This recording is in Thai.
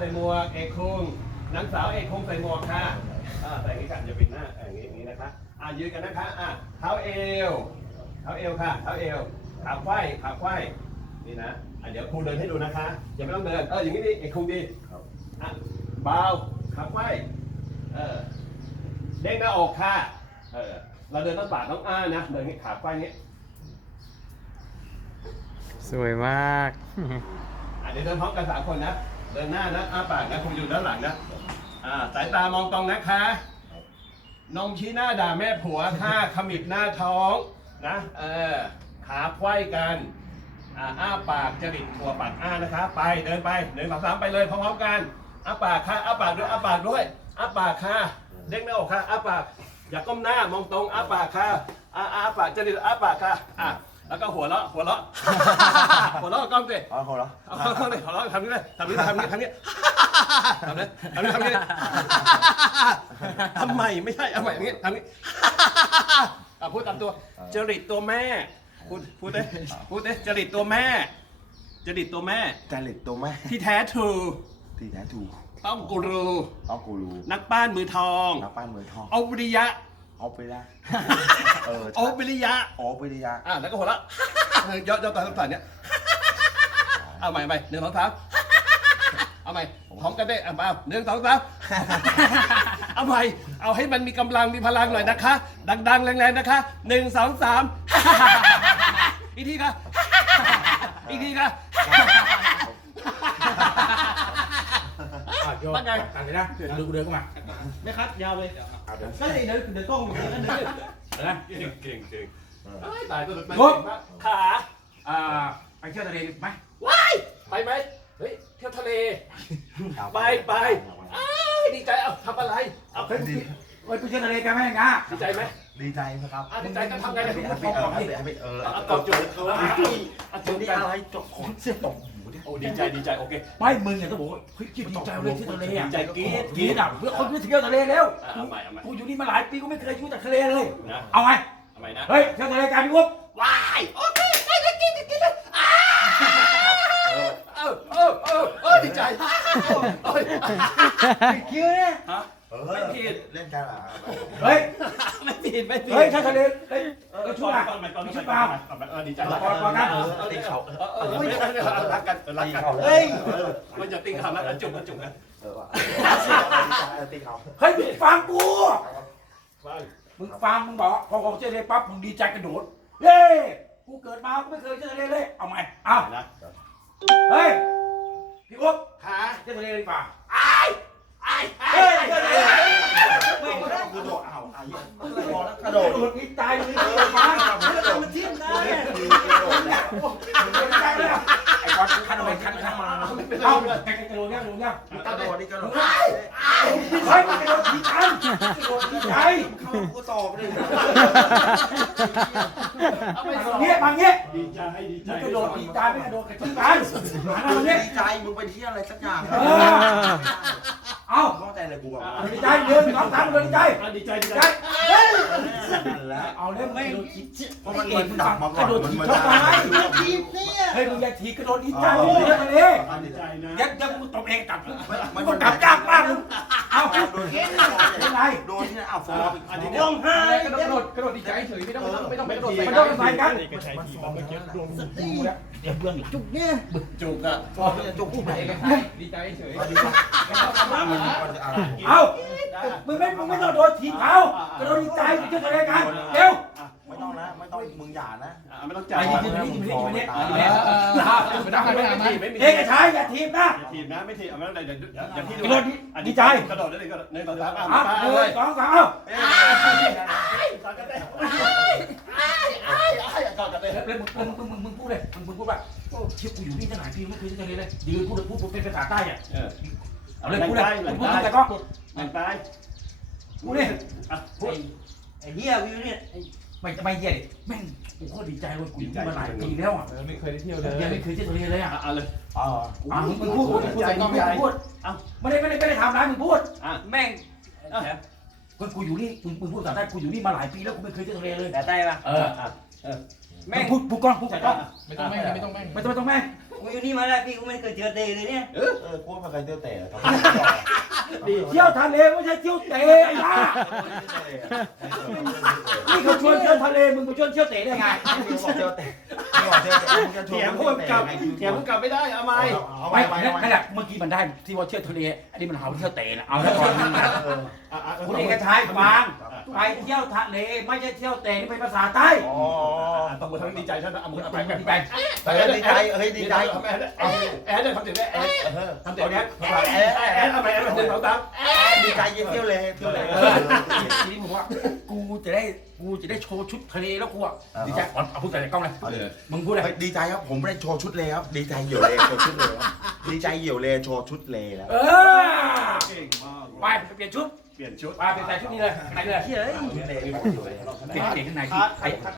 ใส่หมวกเอกคุงนางสาวเอกคุงใส่หมวกค่ะอ่าใส่อย่างนี้กันจะปิดหน้าอ่าอย่างนี้อย่างนี้นะคะอ่ายืนกันนะคะอ่าเท้าเอวเท้าเอวค่ะเท้าเอวขาไขว้ขาไขว้นี่นะอ่าเดี๋ยวครูเดินให้ดูนะคะอย่าไม่ต้องเดินเอออย่างนี้ดิเอกคุงดีอะเบาขาไขว้เออเด้งหน้าอกค่ะเออเราเดินต้องปาดต้องอ้านะเดินอย่างนี้ขาไขว้อย่างนี้สวยมาก อะเดี๋ยวเดินพร้อมกันสามคนนะ เดินหน้านะอ้าปากนะคุณอยู่ด้านหลังนะอ่าสายตามองตรงนะคะนมชี้หน้าด่าแม่ผัวค่ะขมิบหน้าท้องนะเออขาไขว้กันอ่าอ้าปากจริตหัวปากอ้านะคะ ไปเดินไปหนึ่งสองสามไปเลยพร้อมๆกันอ้าปากค่ะอ้าปากด้วยอ้าปากด้วยอ้าปากค่ะเด้งหน้าอกค่ะอ้าปากอย่าก้มหน้ามองตรงอ้าปากค่ะอ้าอ้าปากจริตอ้าปากค่ะอะ แล้วก็หัวเราะหัวเราะ หัวเราะกล้องสิอ๋อเขาเหรอเอาเข้าเข้าเลยขอร้องทำนี่เลยทำนี่ทำนี่ทำนี่ทำนี่ทำนี่ทำนี่ทำไมไม่ใช่เอาใหม่อย่างนี้ทำนี่อะพูดตามตัวจริตตัวแม่ พูดพูดดิพูดดิจริตตัวแม่ จริตตัวแม่ จริตตัวแม่ ที่แท้ทรูที่แท้ถูกต้องกูรูเอากูรู้นักป้านมือทอง นักปั้นมือทองเอาวิริยะ เอาไปได้เออเอาวิริยะเอาไปได้ยาอะแล้วก็หัวเราะย่อย่อตาต่างๆเนี่ยเอาใหม่ใหม่หนึ่งสองสามเอาใหม่พร้อมกันได้อะมาหนึ่งสองสามเอาใหม่เอาให้มันมีกำลังมีพลังหน่อยนะคะ ดังๆ แรงๆนะคะหนึ่งสองสามอีกทีค่ะอีกทีค่ะว่าไงตัดเลยนะดูกูเดินเข้ามา ไม่คัดยาวเลย เอาเดี๋ยวก็เลยเดินเดินกล้องอยู่นั่นเดินเดี๋ยวนะเก่งเก่งเก่งเออเอ้ยตายตัวงบขาอ่าไปเที่ยวทะเลไหมว้ายไปไหมเฮ้ยเที่ยวทะเลไปไปอ้ายดีใจเอาทำอะไรเอาเฮ้ยเฮ้ยไปเที่ยวทะเลกันไหมงาดีใจไหมดีใจนะครับอะดีใจก็ทำไงกันเอทุกไปคนเอขอองไปดิเอาไปเออเอากอดจุดเอาจุจุดดนี้กันอะไรจบของเสียตกหูดิ โอ้ดีใจดีใจโอเค ไม่มึงเนี่ยต้องบอกว่าเฮ้ยดีใจเลยที่ทะเลอะดีใจกรี๊ดกรี๊ดอะเพื่อคนไปเที่ยวทะเลแล้วอะเอาใหม่เอาใหม่ กูอยู่นี่มาหลายปีกูไม่เคยรู้จักทะเลเลย นะเอาไงเอาใหม่นะเฮ้ยเที่ยวทะเลกันพี่วุ๊บว้ายโอเคไปเลยกินกินเลยอ้าเออเออเออเออดีใจเอ้ยคิวเนี่ยฮะ เออไม่ผิด เล่นกันอะเฮ้ยไม่ ผิดไม่ผิดเฮ้ยถ้าทะเลเฮ้ยเออเราชุชุดดอะอะก่อนไปก่อนมีไปชุดก่เปอล่านเออดีใจก่อนก่อนนะเออเออตีเขาเออเออไม่ไม่ไม่รักกันรักตีกันเขาเฮ้ยมันจะติ้งเขาแล้วจุกกันจุกกันเออว่ะตีเขาเฮ้ยมึงฟังกูว่ามึงฟังมึงบอกพอของเที่ยวทะเลปั๊บมึงดีใจกระโดดเย้กูเกิดมากูไม่เคยเที่ยวทะเลเลยเอาไงเอานะเฮ้ยพี่วุ๊บขาเที่ยวทะเลดีกว่าไอ้ไอ้ไอ้ เฮ้ยเที่ยวทะเลไม่กระโดดอ้าวอ้าวกระกระโดโดดดนี่ตายเลยมามันทิ่มได้กระโดดแล้วไอ้ก้อนคันเอาไปคันคันมาเอาแกกระโดดเนี่ยกระโดดเนี่ยกระโดดนี่กระโดดเฮ้ยมันกระโดดทีกันกระโดดทีใจเข้ากูตอบเลยเอาไปมาสตอรงงนี้มาเงี้ยดีใจดีใจมันกระโดดทีใจไม่กระโดดกระทิ้งกันหันมาตรงนี้ดีใจมึงไปเที่ยวอะไรสักอย่างเอา เข้าใจเลยกูอะดีใจหนึ่งสองสามกระโดดดีใจดีใจดีดีใจใจแล้วเอาเล่มไม่เพราะมันมันดักมาก่อนกระโดดมันทีมันเข้าดักไปทีเนี่ยเฮ้ยมึงอย่าทีกระโดดดีใจมึงเที่ยวทะเลดีใจนะยัดยัดมึงตบเองกลับมันมึงกลับกลับมาก มึงเอาโดนเป็นไรโดนที่ไหนอ้าวฟ้องอันนี้ร้องไห้กระโดดกระโดดดีใจเฉยไม่ต้องไม่ต้องไม่ต้องไปกระโดดใส่มันต้องใส่กันก็ใช้ทีมันเมื่อกี้รวมเดี๋ยวเบื้องจุกเนี่ยจุกอะฟ้องจุกผู้ใหญ่ดีใจเฉยเอามึงไม่มึงไม่ต้องโดนถีบเขากระโดดดีใจมึงจะทะเลกันเร็ว ไม่ต้องนะไม่ต้องมึงอย่านะไม่ต้องไปจ่ายยิงยิงยิงยิงยิงยิงไม่ต้องไม่ต้องไม่ไม่มีเอกชัยอย่าถีบนะทีมนะไม่ทีมเอาไม่ต้องเดี๋ยวอย่างที่กระโดดดีใจกระโดดได้เลยกระโดดหนึ่งสองสามอะอะหเลนึ่ยงสองสามเอาแล้วมึงมึงมึงมึงพูดเลยมึงมึงพูดว่าโอ้เชี่ยกูอยู่นี่ตั้งหลายปีไม่เคยทะเลเลยยืนพูดพูดพูดเป็นภาษาใต้อะเออเอาเลยพูดเลยหลังพูดใต้แต่ก็หลังใต้พูดเลยอะพูดไอ้เหี้ยวิวเนี่ยไม่จะไม่เหี้ยดิแม่งกูโคตรดีใจเลยกูอยู่นี่มาหลายปีแล้วอะไม่เคยได้เที่ยวเลยยังไม่เคยที่ทะเลเลยอะเอาเลยอ๋ออะมึงมึงพูดมึงพูดมึงพูดไม่ได้ไม่ได้ไม่ได้ทำร้ายมึงพูดอะแม่งกูกูอยู่นี่มึงมึงพูดภาษาใต้กูอยู่นี่มาหลายปีแล้วกูไม่เคยที่ทะเลเลยแต่ใต้ปะเอออะแม่งพูดพูดกล้องพูดใส่กล้องไม่ต้องแม่งไม่ต้องแม่งไม่ต้องไม่ต้องแม่ง กูอยู่นี่มาแล้วพี่กูไม่เคยเจอเตะเลยเนี่ยเออเออกูไม่เคยเจอเตะเที่ยวทะเลไม่ใช่เที่ยวเตะไอ้บ้านี่เขาชวนเที่ยวทะเลมึงไปชวนเที่ยวเตะได้ไงเจอเตะบอกเจอเตะมึงจะชวเถีนยงพูดกลับเถียงพูดกลับไม่ได้เอาไหมเอาไปไม่ไปนั่นไปนั่นแหละเมื่อกี้มันได้ที่ว่าเที่ยวทะเลอันนี้มันหาว่าเที่ยวเตะนะเอาซะก่อนคุณเอกชัยฟัง ไปเที่ยวทะเลไม่ใช่เที่ยวเตะนี่เป็นภาษาใต้อ๋อต้องมาทำดีใจท่านเอามือเอาไปดีใจเฮ้ยดีใจเฮ้ยดีใจทำแอนแอนเนี่ยทำถึงได้แอนเออทำถึงแอนแอนแอนเอาไปแอนมาถึงเราตามดีใจเที่ยวเลยเที่ยวเลยเออทีนี้ผมว่ากูจะได้กูจะได้โชว์ชุดทะเลแล้วกูอะดีใจเอาพูดใส่กล้องเลยมึงพูดเลยดีใจครับผมไม่ได้โชว์ชุดเลยครับดีใจเหี่ยวเลยโชว์ชุดเลยดีใจเหี่ยวเลยโชว์ชุดเลยแล้วเออเก่งมากไปเปลี่ยนชุด เปลี่ยนชุดไปเปลี่ยนใส่ชุดนี้เลยไหนเลยเฮ้ยชุดเลยเหี่ยวเลยเปลี่ยนเปลี่ยนข้างในไอ้